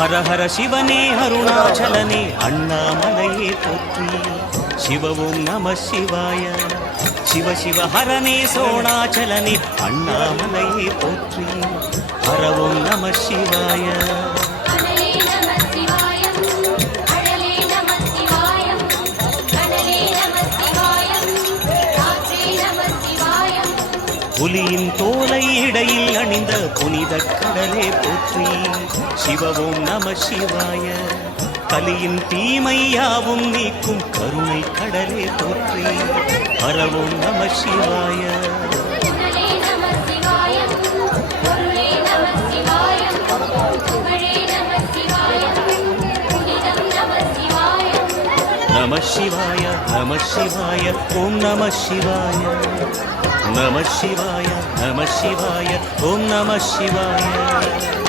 ஹர ஹர சிவனே அருணாச்சலனே அண்ணாமலையே போற்றி. சிவவும் நம சிவாய. சிவ சிவ ஹரனே சோணாச்சலனே அண்ணாமலையே போற்றி. ஹரவும் நம சிவாய. புலியின் தோலை இடையில் அணிந்த புனித கடலே போற்றி. சிவவும் நம சிவாய. கலியின் தீமையாவும் நீக்கும் கருணை கடலே போற்றி. ஹரவும் நம சிவாய. நம சிவாய நம சிவாய ஓம் நம சிவாய. நம சிவாய நம சிவாய ஓம் நம சிவாய.